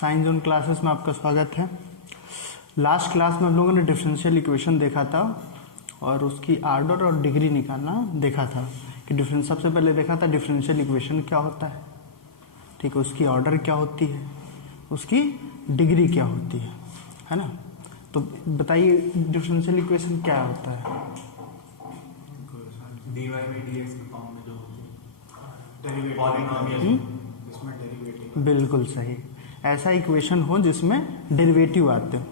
Science zone classes में आपका स्वागत है। लास्ट क्लास में हम लोगों ने डिफरेंशियल इक्वेशन देखा था और उसकी आर्डर और डिग्री निकालना देखा था कि डिफरेंस सबसे पहले देखा था डिफरेंशियल इक्वेशन क्या होता है, ठीक है, उसकी ऑर्डर क्या होती है, उसकी डिग्री क्या होती है ना। तो बताइए डिफरेंशियल इक्वेशन क्या होता है। dy by dx के फॉर्म में जो डेरिवेटिव इसमें डेरिवेटिव बिल्कुल सही, ऐसा इक्वेशन हो जिसमें डेरिवेटिव आते हो,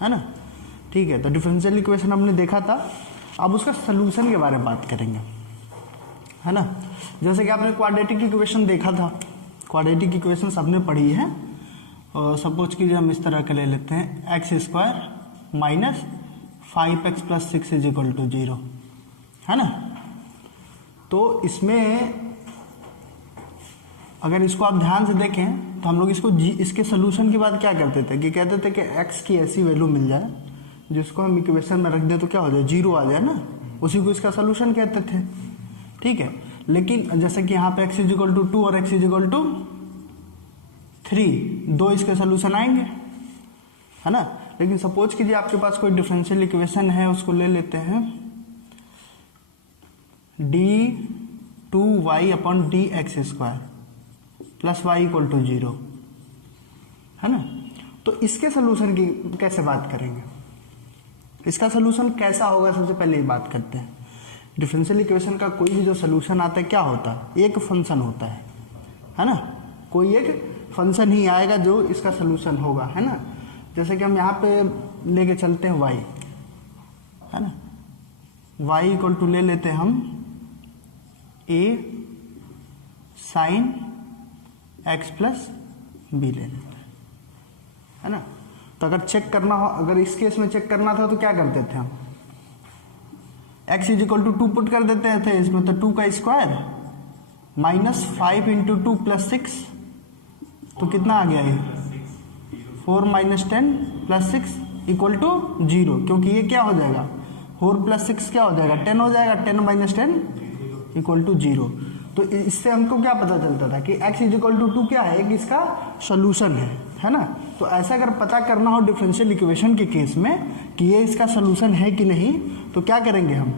है ना। ठीक है, तो डिफरेंशियल इक्वेशन हमने देखा था, अब उसका सलूशन के बारे में बात करेंगे, है ना। जैसे कि आपने क्वाड्रेटिक इक्वेशन देखा था, क्वाड्रेटिक इक्वेशन सबने पढ़ी है। और सपोज कीजिए हम इस तरह के ले लेते हैं x square minus 5x plus 6 is equal to 0, है ना। तो इसमें अगर इसको आप ध्यान से देखें तो हम लोग इसके सोल्यूशन की बात क्या करते थे कि कहते थे कि x की ऐसी वैल्यू मिल जाए जिसको हम इक्वेशन में रख दें तो क्या हो जाए, 0 आ जाए ना, उसी को इसका सोल्यूशन कहते थे। ठीक है, लेकिन जैसे कि यहाँ पे x इज इक्वल टू 2 और x इज इक्वल टू 3, दो इसके सोल्यूशन आएंगे, है ना। लेकिन सपोज कीजिए आपके पास कोई डिफरेंशियल इक्वेशन है, उसको ले लेते हैं d2y upon dx square plus y equal to 0, है ना। तो इसके सोल्यूशन की कैसे बात करेंगे, इसका सोल्यूशन कैसा होगा, सबसे पहले ये बात करते हैं। डिफरेंशियल इक्वेशन का कोई भी जो सोल्यूशन आता है क्या होता है, एक फंक्शन होता है ना। कोई एक फंक्शन ही आएगा जो इसका सोल्यूशन होगा, है ना। जैसे कि हम यहाँ पे लेके चलते हैं y, है ना, y इक्वल टू ले लेते हैं हम a sine x plus B ले लेते हैं, है ना। तो अगर चेक करना हो, अगर इस केस में चेक करना था तो क्या करते थे हम, x is equal to 2 put कर देते थे इसमें, तो 2 का स्क्वायर माइनस 5 इंटू 2 प्लस 6, तो कितना आ गया ये 4 माइनस 10 प्लस 6 इक्वल टू 0, क्योंकि ये क्या हो जाएगा 4 प्लस 6 क्या हो जाएगा 10 हो जाएगा, 10 माइनस 10 इक्वल टू 0। तो इससे हमको क्या पता चलता था कि x इज इक्वल टू 2 क्या है, कि इसका सोल्यूशन है ना। तो ऐसा अगर पता करना हो डिफरेंशियल इक्वेशन के केस में कि ये इसका सोल्यूशन है कि नहीं, तो क्या करेंगे हम,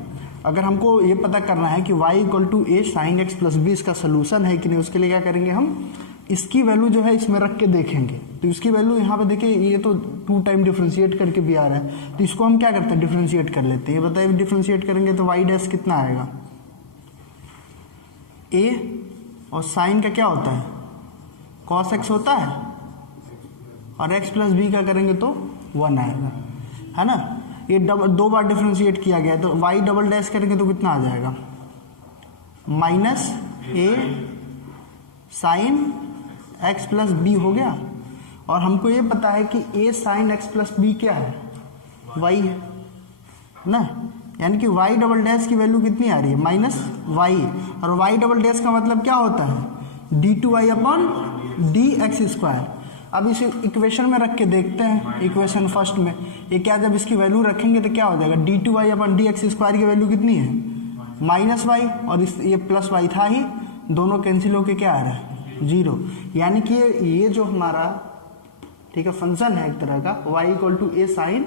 अगर हमको ये पता करना है कि y equal to a sine x plus B इसका सोल्यूशन है कि नहीं, उसके लिए क्या करेंगे हम, इसकी वैल्यू जो है इसमें रख के देखेंगे। तो इसकी वैल्यू यहाँ पे देखिए, ये तो 2 टाइम डिफरेंशिएट करके भी आ रहा है, तो इसको हम क्या करते हैं डिफरेंशिएट कर लेते हैं। ये बताइए डिफरेंशिएट करेंगे तो y डैश कितना आएगा, a और साइन का क्या होता है cos x होता है, और x प्लस बी का करेंगे तो 1 आएगा, है ना। ये दो बार डिफरेंशिएट किया गया, तो y डबल डैश करेंगे तो कितना आ जाएगा, minus a sine x plus b हो गया। और हमको ये पता है कि a sine x plus b क्या है, y है ना, यानी कि y डबल डैश की वैल्यू कितनी आ रही है, माइनस y, और y डबल डैश का मतलब क्या होता है d2y अपॉन dx स्क्वायर। अब इस इक्वेशन में रख के देखते हैं, इक्वेशन फर्स्ट में ये क्या, जब इसकी वैल्यू रखेंगे तो क्या हो जाएगा, d2y अपॉन dx स्क्वायर की वैल्यू कितनी है माइनस y, और इस ये प्लस y था ही, दोनों कैंसिल होके क्या आ रहा है 0। यानी कि ये जो हमारा ठीक है फंक्शन है एक तरह का y equal to a sine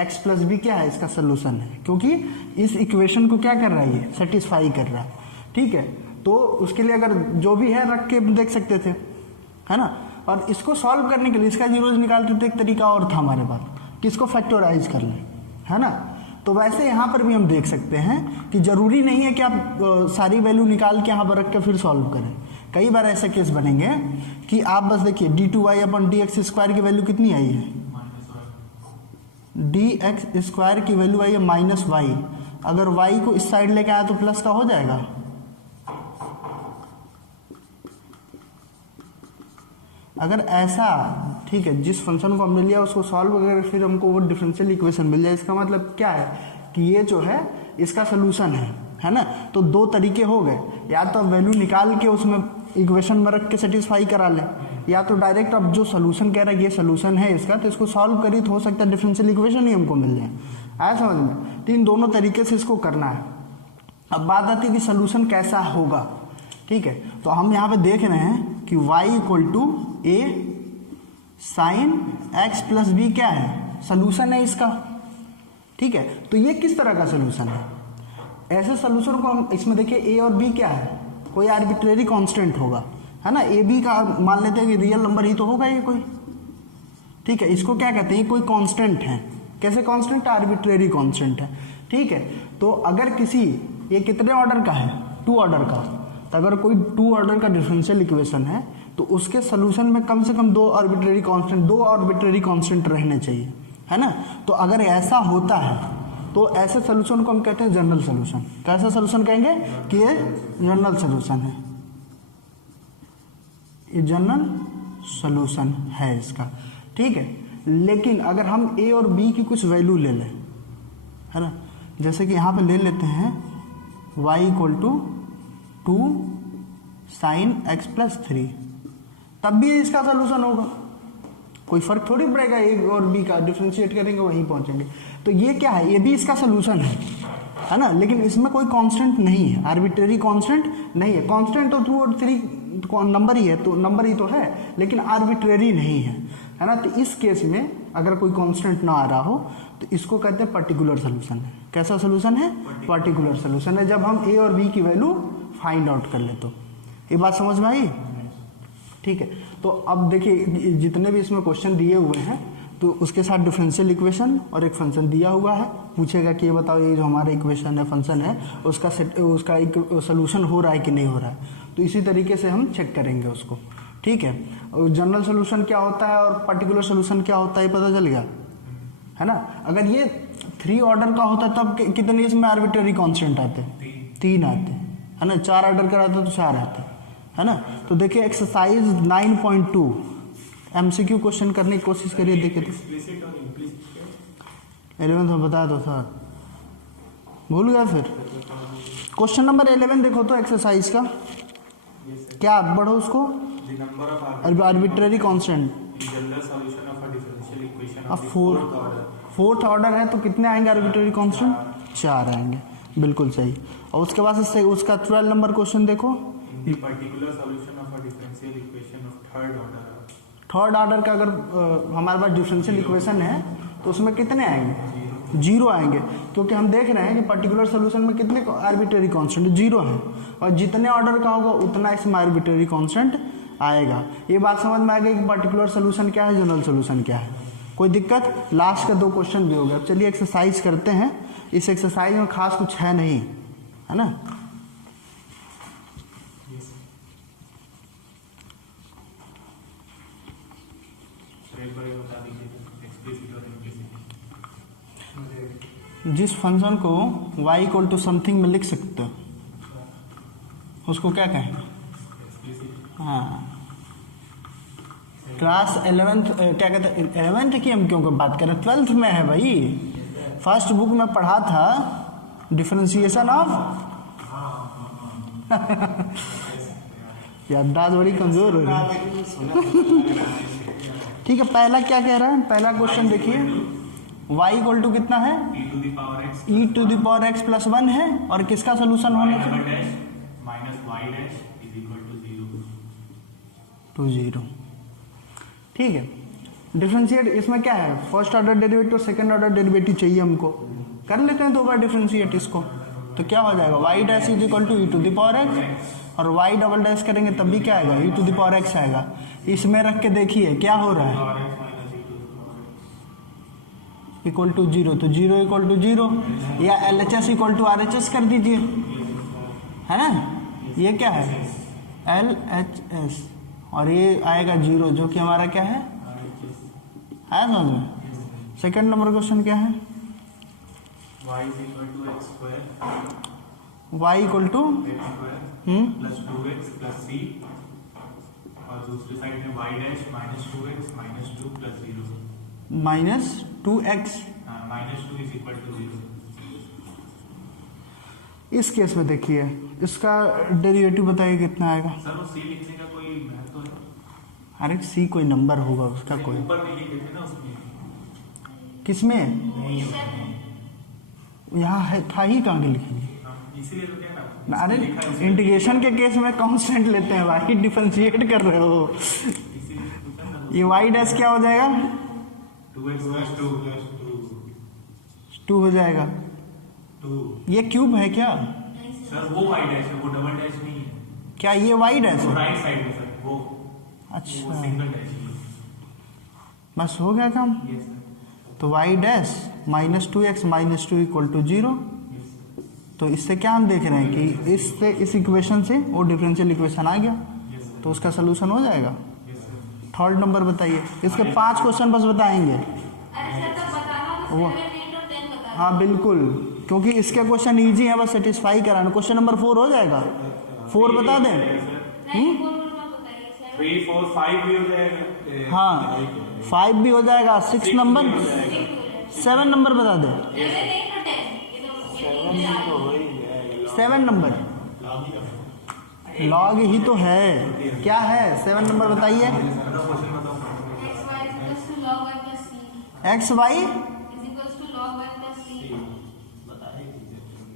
x plus b क्या है, इसका सोल्यूशन है, क्योंकि इस इक्वेशन को क्या कर रहा है, ये सेटिस्फाई कर रहा है। ठीक है, तो उसके लिए अगर जो भी है रख के देख सकते थे, है ना। और इसको सॉल्व करने के लिए इसका जीरोज निकालते थे, एक तरीका और था हमारे पास कि इसको फैक्टराइज कर लें, है ना। तो वैसे यहाँ पर भी हम देख सकते हैं कि जरूरी नहीं है कि आप सारी वैल्यू निकाल के यहाँ पर रख के फिर सॉल्व करें। कई बार ऐसे केस बनेंगे कि आप बस देखिए d2y अपॉन dx स्क्वायर की वैल्यू कितनी आई है, dx स्क्वायर की वैल्यू आई है माइनस y, अगर y को इस साइड लेके आया तो प्लस का हो जाएगा, अगर ऐसा ठीक है जिस फंक्शन को हमने लिया उसको सॉल्व अगर फिर हमको वो डिफरेंशियल इक्वेशन मिल जाए, इसका मतलब क्या है कि ये जो है इसका सोल्यूशन है ना। तो दो तरीके हो गए, या तो वैल्यू निकाल के उसमें इक्वेशन में रख के सेटिस्फाई करा लें, या तो डायरेक्ट अब जो सोल्यूशन कह रहा है ये सोल्यूशन है इसका, तो इसको सॉल्व करी तो हो सकता है डिफरेंशियल इक्वेशन ही हमको मिल जाए, आया समझ में। तो इन दोनों तरीके से इसको करना है। अब बात आती है कि सोल्यूशन कैसा होगा, ठीक है। तो हम यहाँ पे देख रहे हैं कि y equal to a sine x plus b क्या है, सोल्यूशन है इसका। ठीक है, तो ये किस तरह का सोल्यूशन है? ऐसे सोल्यूशन को हम इसमें देखिए ए और बी क्या है, कोई आर्बिट्रेरी कांस्टेंट होगा, है ना। ए बी का मान लेते हैं कि रियल नंबर ही तो होगा ये कोई। ठीक है, इसको क्या कहते हैं, कोई कांस्टेंट है। कैसे कांस्टेंट? आर्बिट्रेरी कांस्टेंट है। ठीक है, तो अगर किसी, ये कितने ऑर्डर का है, 2 ऑर्डर का, तो अगर कोई 2 ऑर्डर का डिफरेंशियल इक्वेशन है तो उसके सोल्यूशन में कम से कम 2 आर्बिट्रेरी कांस्टेंट रहने चाहिए, है ना। तो अगर ऐसा होता है तो ऐसे सोल्यूशन को हम कहते हैं जनरल सोल्यूशन। कैसा सोल्यूशन कहेंगे कि ये जनरल सोल्यूशन है, ये जनरल सोल्यूशन है इसका। ठीक है, लेकिन अगर हम ए और बी की कुछ वैल्यू ले लें, है ना, जैसे कि यहाँ पे ले लेते हैं y equal to 2 sine x plus 3, तब भी इसका सोल्यूशन होगा, कोई फर्क थोड़ी पड़ेगा। ए और बी का डिफ्रेंशिएट करेंगे वहीं पहुंचेंगे। तो ये क्या है, ये भी इसका सोल्यूशन है ना, लेकिन इसमें कोई कांस्टेंट नहीं है, आर्बिट्रेरी कांस्टेंट नहीं है। कांस्टेंट तो 2 और 3 नंबर ही है, तो नंबर ही तो है, लेकिन आर्बिट्रेरी नहीं है ना। तो इस केस में अगर कोई कांस्टेंट ना आ रहा हो तो इसको कहते हैं पर्टिकुलर सोल्यूशन है। कैसा सोल्यूशन है? पर्टिकुलर सोल्यूशन है, जब हम ए और बी की वैल्यू फाइंड आउट कर ले तो। ये बात समझ में आई? ठीक है, तो अब देखिए जितने भी इसमें क्वेश्चन दिए हुए हैं तो उसके साथ डिफरेंशियल इक्वेशन और एक फंक्शन दिया हुआ है। पूछेगा कि ये बताओ ये जो हमारा इक्वेशन है, फंक्शन है, उसका एक सोल्यूशन हो रहा है कि नहीं हो रहा है। तो इसी तरीके से हम चेक करेंगे उसको। ठीक है, और जनरल सोल्यूशन क्या होता है और पर्टिकुलर सोल्यूशन क्या होता है, पता चल गया, है ना। अगर ये 3 ऑर्डर का होता तब कितने इसमें आर्बिट्रेरी कांस्टेंट आते? 3 आते, है ना। 4 ऑर्डर का रहता तो 4 आते, है ना। तो देखिए एक्सरसाइज 9.2 MCQ क्वेश्चन करने की कोशिश करिए। देखिए तो 11 में बताया तो सर, भूल गया फिर। क्वेश्चन नंबर 11 देखो तो एक्सरसाइज का क्या, बढ़ो उसको, आर्बिट्रेरी कांस्टेंट। अब 4th ऑर्डर है तो कितने आएंगे आर्बिट्रेरी कांस्टेंट? 4 आएंगे, बिल्कुल सही। और उसके बाद इससे उसका 12 नंबर क्वेश्चन देखो, थर्ड ऑर्डर का अगर हमारे पास डिफरेंशियल इक्वेशन है तो उसमें कितने आएंगे? 0 आएंगे, क्योंकि हम देख रहे हैं कि पर्टिकुलर सोल्यूशन में कितने आर्बिट्रेरी कांस्टेंट? 0 है, और जितने ऑर्डर का होगा उतना इसमें आर्बिट्रेरी कांस्टेंट आएगा। ये बात समझ में आ गई कि पर्टिकुलर सोल्यूशन क्या है, जनरल सोल्यूशन क्या है। कोई दिक्कत? लास्ट का 2 क्वेश्चन भी हो गया। अब चलिए एक्सरसाइज करते हैं। इस एक्सरसाइज में खास कुछ है नहीं, है ना। जिस फंक्शन को y इक्वल टू समथिंग में लिख सकते हो उसको क्या कहेंगे? हाँ, क्लास 11th क्या कहते हैं, 11th की हम क्यों बात करें, 12th में है भाई। फर्स्ट बुक में पढ़ा था डिफरेंशिएशन ऑफ याददाश्त बड़ी कमजोर हो रही। ठीक है, पहला क्या कह रहा है, पहला क्वेश्चन देखिए, y इक्वल टू कितना है? e to the power x plus 1 है, और किसका सोल्यूशन होना चाहिए? टू 0। ठीक है, डिफरेंशिएट इसमें क्या है, फर्स्ट ऑर्डर डेरिवेटिव और सेकंड ऑर्डर डेरिवेटिव चाहिए हमको। कर लेते हैं 2 बार डिफरेंशिएट इसको, तो क्या हो जाएगा? y dash is equal to e to the power x, और y डबल डैश करेंगे तब भी क्या आएगा? e to the power x आएगा। इसमें रख के देखिए क्या हो रहा है, इक्वल टू 0, तो 0 इक्वल टू 0, या LHS इक्वल टू RHS कर दीजिए, है ना। ये क्या है? LHS, और ये आएगा 0, जो कि हमारा क्या है समझ में। सेकंड नंबर क्वेश्चन क्या है? y equal to x square, y equal to plus 2x plus 3, और दूसरी साइड में y dash minus 2x minus 2 plus 0 minus 2x, minus 2 is equal to 0। इस केस में देखिए इसका डेरिवेटिव बताइए कितना आएगा। सर वो c लिखने का कोई महत्व है? अरे c कोई नंबर होगा उसका, कोई ऊपर नहीं लिखे थे ना उसमें, किसमें यहाँ है था ही, कहाँ के लिखेंगे? इसीलिए तो कह रहा हूं। अरे इंटीग्रेशन के केस में कांस्टेंट लेते हैं भाई, डिफरेंशिएट कर रहे हो। ये वाई डैश क्या हो जाएगा? 2x plus 2 2 हो जाएगा। 2 ये क्यूब है क्या? सर वो y डैश है, वो डबल डैश नहीं है। क्या ये वाई डैश वो है? राइट साइड में सर, वो अच्छा, सिंगल डैश है। बस हो गया काम। Yes sir. तो Y dash -2x - 2 = 0। Yes sir. तो इससे क्या हम देख रहे हैं कि इससे इस इक्वेशन से वो डिफरेंशियल इक्वेशन आ गया, यस सर। तो उसका सोल्यूशन हो जाएगा। Yes sir. थर्ड नंबर बताइए, इसके 5 क्वेश्चन बस बताएंगे। अरे सर तब बताना तो वो- 7, 8 और 10 बता हाँ बिल्कुल, क्योंकि इसके क्वेश्चन इजी है, बस सेटिस्फाई कराना। क्वेश्चन नंबर 4 हो जाएगा? 4 बता दें? नहीं 4 मत बताइए 7 3 4 5 भी हो जाएगा। हाँ 5 भी हो जाएगा। 6 नंबर, 7 नंबर बता दें। 7, 8 और 10 ये तो 7 नंबर लॉग ही तो है। क्या है 7 नंबर बताइए? x y x y = log 1 + c = log 1 + c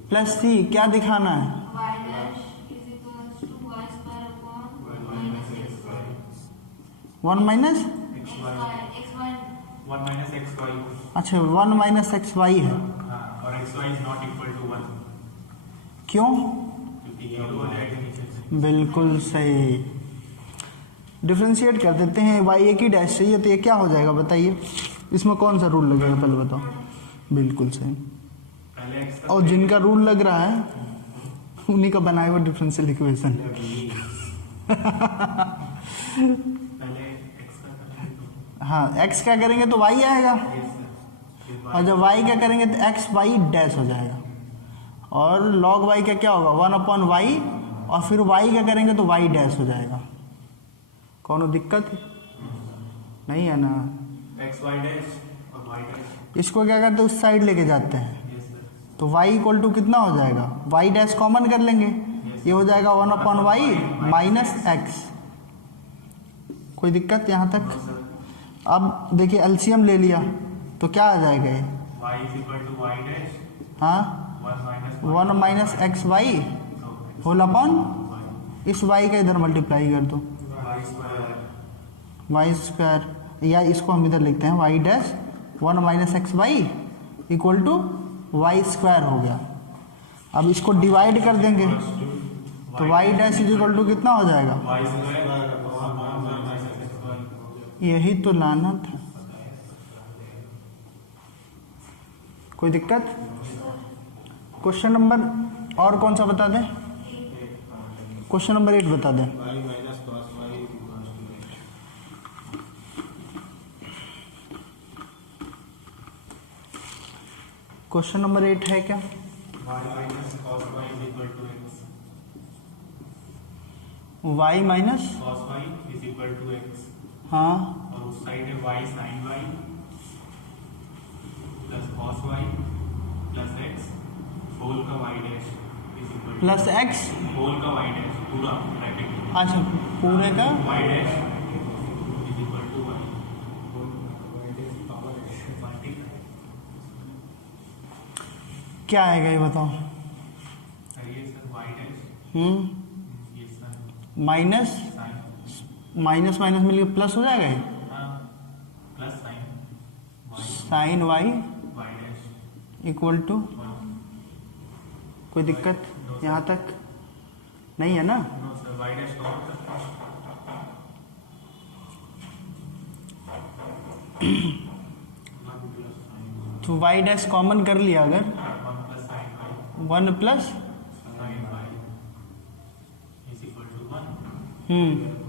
plus सी क्या दिखाना है? y dash = y square upon minus x square 1 minus, x y 1 minus xy। अच्छा 1 माइनस एक्स वाई है। हाँ, और xy is not equal to 1 क्यों? क्योंकि ये हो जाएगा नीचे से। बिल्कुल सही। डिफ्रेंशिएट कर देते हैं। वाई एक ही डैश चाहिए, तो ये क्या हो जाएगा बताइए? इसमें कौन सा रूल लगेगा पहले बताओ? बिल्कुल सही। पहले x का और जिनका रूल लग रहा है उन्हीं का बनाया हुआ डिफरेंशियल इक्वेशन। पहले x का करेंगे तो हाँ x क्या करेंगे तो y आएगा, yes sir। फिर और जब y क्या करेंगे तो x y डैश हो जाएगा, और log y का क्या होगा 1/y, और फिर y क्या करेंगे तो y डैश हो जाएगा। कौन दिक्कत नहीं है ना? x y dash और y dash। इसको क्या करते हैं उस साइड लेके जाते हैं, yes sir। तो y = कितना हो जाएगा? y डैश कॉमन कर लेंगे, ये हो जाएगा 1/y - x। कोई दिक्कत यहाँ तक? no sir। अब देखिए एलसीएम ले लिया तो क्या आ जाएगा ये? y is equal to y dash हाँ 1 minus 1 - xy so whole upon y इस y का इधर मल्टीप्लाई कर दो, y square y², या इसको हम इधर लिखते हैं y डैश 1 - xy = y² हो गया। अब इसको डिवाइड कर देंगे तो y डैश = कितना हो जाएगा? y square upon 1 minus xy। यही तो लाना था। कोई दिक्कत? क्वेश्चन नंबर और कौन सा बता दें? क्वेश्चन नंबर 8 बता दें। क्वेश्चन नंबर 8 है क्या? y minus cos y is equal to x। y minus, cos y is equal to x हाँ और उस साइड है y sin y plus cos y plus x whole का y dash is equal to plus x, whole का y dash पूरा bracket अच्छा पूरे का y dash is equal to y क्या आएगा ये बताओ? ये सर y डैश ये sin minus sin minus minus मिलकर प्लस हो जाएगा ये, plus sin sine y y dash = 1। कोई दिक्कत यहाँ तक नहीं है ना? No sir y dash common करते हैं। तो y डैश कॉमन कर लिया अगर 1 प्लस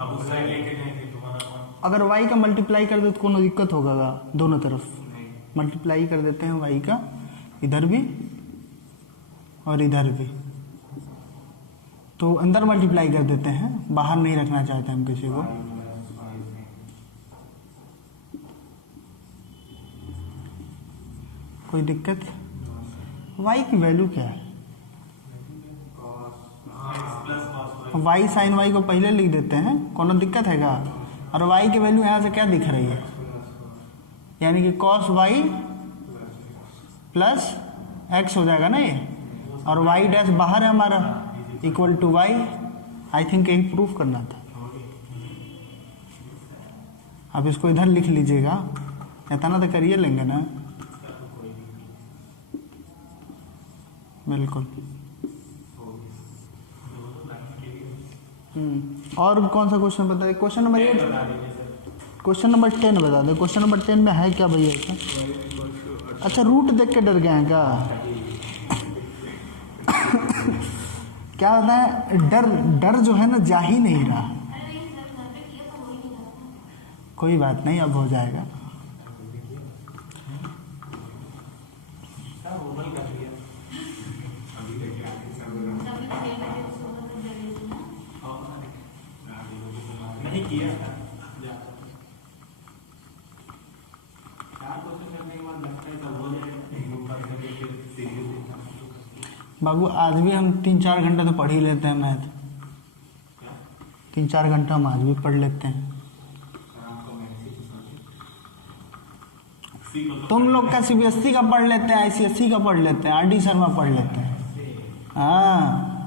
अब उस साइड लेके जाएंगे तुम्हारा अगर y का मल्टीप्लाई कर दे तो कोनो दिक्कत होगा का? दोनों तरफ नहीं मल्टीप्लाई कर देते हैं y का, इधर भी और इधर भी, तो अंदर मल्टीप्लाई कर देते हैं, बाहर नहीं रखना चाहते हम किसी को। कोई दिक्कत? y की वैल्यू क्या है? y साइन y को पहले लिख देते हैं, कोनो दिक्कत है क्या? और y की वैल्यू यहाँ से क्या दिख रही है? यानी कि cos y प्लस x हो जाएगा ना ये, और y डैश बाहर है हमारा = y। आई थिंक यही प्रूफ करना था। आप इसको इधर लिख लीजिएगा, इतना तो करिए लेंगे ना। बिल्कुल। और कौन सा क्वेश्चन बताइए? क्वेश्चन नंबर 8, क्वेश्चन नंबर 10 बता दो। क्वेश्चन नंबर 10 में है क्या भैया ऐसा? अच्छा, रूट देख के डर गए हैं क्या? क्या होता है, डर जो है ना जा ही नहीं रहा। अरे नहीं सर, घर पे किया तो हो ही नहीं रहा। कोई बात नहीं, अब हो जाएगा। तभी तो 6 बजे सोकर तक जग रही थी ना। नहीं किया था। करने के बाद लगता है सब हो जाएगा। बाबू आज भी हम 3-4 घंटा तो पढ़ ही लेते हैं मैथ। 3-4 घंटा हम आज भी पढ़ लेते हैं। तुम लोग का CBSE का पढ़ लेते हैं, ICSE का पढ़ लेते हैं, RD शर्मा पढ़ लेते हैं। हाँ,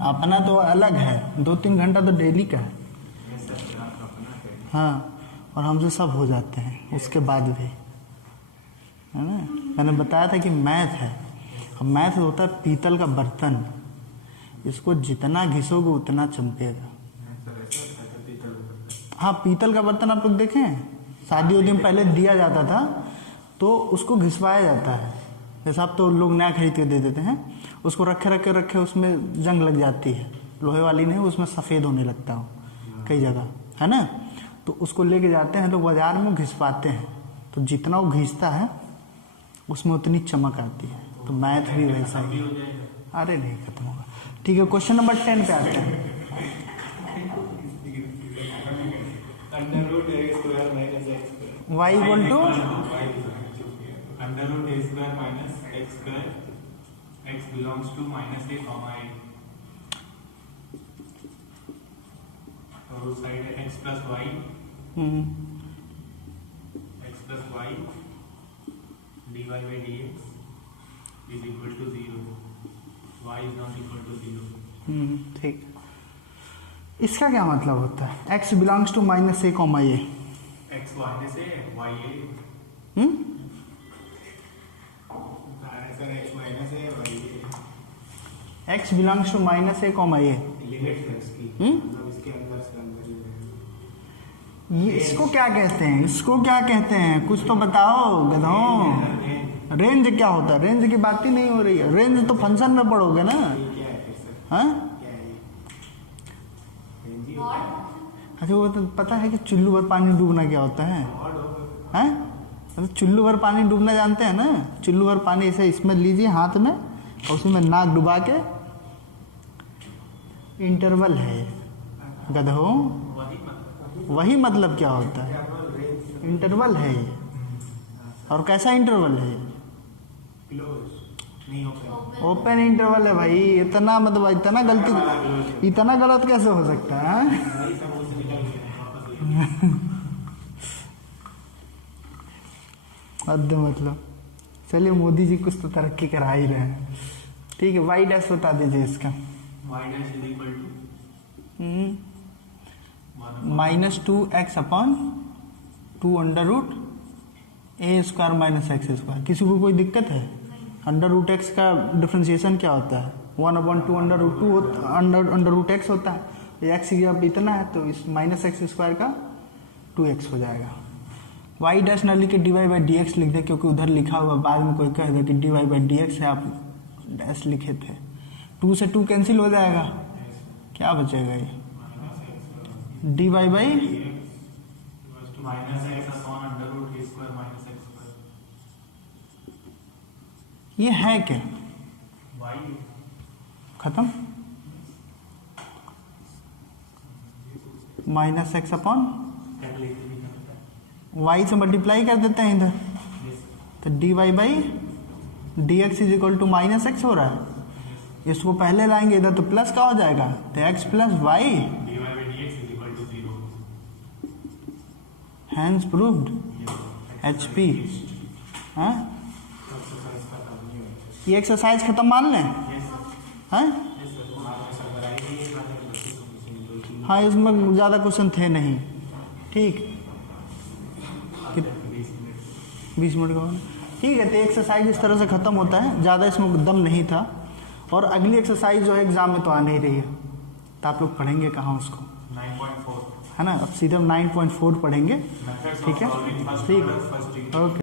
अपना तो अलग है, 2-3 घंटा तो डेली का है। हाँ, और हमसे सब हो जाते हैं उसके बाद भी, है ना। मैंने बताया था कि मैथ है, अब मैथ होता है पीतल का बर्तन, इसको जितना घिसोगे उतना चमकेगा। हाँ, पीतल का बर्तन आप लोग देखें, शादी उदी में पहले दिया जाता था तो उसको घिसवाया जाता है। जैसे आप तो लोग नया खरीद के दे देते हैं, उसको रखे उसमें जंग लग जाती है, लोहे वाली नहीं, उसमें सफ़ेद होने लगता हो कई जगह, है ना। तो उसको लेके जाते हैं तो बाजार में घिसवाते हैं, तो जितना वो घिसता है उसमें उतनी चमक आती है। तो मैथ भी वैसा ही। अरे नहीं, खत्म होगा। ठीक है, क्वेश्चन नंबर 10 पे आते हैं। y equal to under root a square minus x square, x belongs to minus a comma a, और उस साइड है x plus y, x plus y dy by dx is equal to 0, y is not equal to 0। ठीक, इसका क्या मतलब होता है? x belongs to minus a comma a, x minus a y a, x minus a y a, x belongs to minus a comma a। Limit है इसकी, मतलब इसके अंदर से अंदर ही रहेगा। ये इसको क्या कहते हैं? इसको क्या कहते हैं? कुछ तो बताओ गधों। रेंज क्या होता है? रेंज की बात ही नहीं हो रही है। रेंज तो फंक्शन में पढ़ोगे ना। हाँ, अच्छा, वो तो पता है कि चुल्लू भर पानी डूबना क्या होता है? हैं? मतलब चुल्लू भर पानी डूबना जानते हैं ना? चुल्लू भर पानी ऐसे इसमें लीजिए हाथ में और उसमें नाक डुबा के, इंटरवल है गधों। वही मतलब क्या होता है? इंटरवल है ये। और कैसा इंटरवल है? ओपन इंटरवल है भाई। इतना मतलब इतना गलत कैसे हो सकता है? मतलब चलिए, मोदी जी कुछ तो तरक्की करा ही रहे हैं। ठीक है, वाई डैश बता दीजिए इसका। y dash is equal to -2x upon 2 under root a square minus x square. किसी को कोई दिक्कत है? अंडर रूट एक्स का डिफ्रेंशिएशन क्या होता है? 1/2 under root 2 under root x होता है। एक्स अब इतना है तो इस माइनस एक्स स्क्वायर का 2x हो जाएगा। y डैश ना लिख के dy बाई डी एक्स लिख दे, क्योंकि उधर लिखा हुआ बाद में कोई कह दे कि dy बाई डी एक्स है, आप डैश लिखे थे। 2 से 2 कैंसिल हो जाएगा, क्या बचेगा? ये dy by minus x upon under root a square minus x square. ये है क्या? y खत्म। माइनस एक्स अपॉन y से मल्टीप्लाई कर देते हैं इधर, तो dy by d x is equal to minus x हो रहा है। इसको पहले लाएंगे इधर तो प्लस का हो जाएगा, तो x plus y dy by dx is equal to 0। Hence proved HP। हाँ, ये एक्सरसाइज खत्म मान लें। हाँ हाँ, इसमें ज़्यादा क्वेश्चन थे नहीं। ठीक। 20 मिनट। 20 मिनट का होगा। ठीक है, तो एक्सरसाइज इस तरह से ख़त्म होता है, ज़्यादा इसमें दम नहीं था। और अगली एक्सरसाइज जो है एग्जाम में तो आ नहीं रही है, तो आप लोग पढ़ेंगे कहाँ उसको, 9.4 है ना। अब सीधे 9.4 पढ़ेंगे। मेथड्स ठीक है, ऑफ सॉल्विंग फर्स्ट ठीक, ऑर्डर फर्स्ट डिग्री। ओके।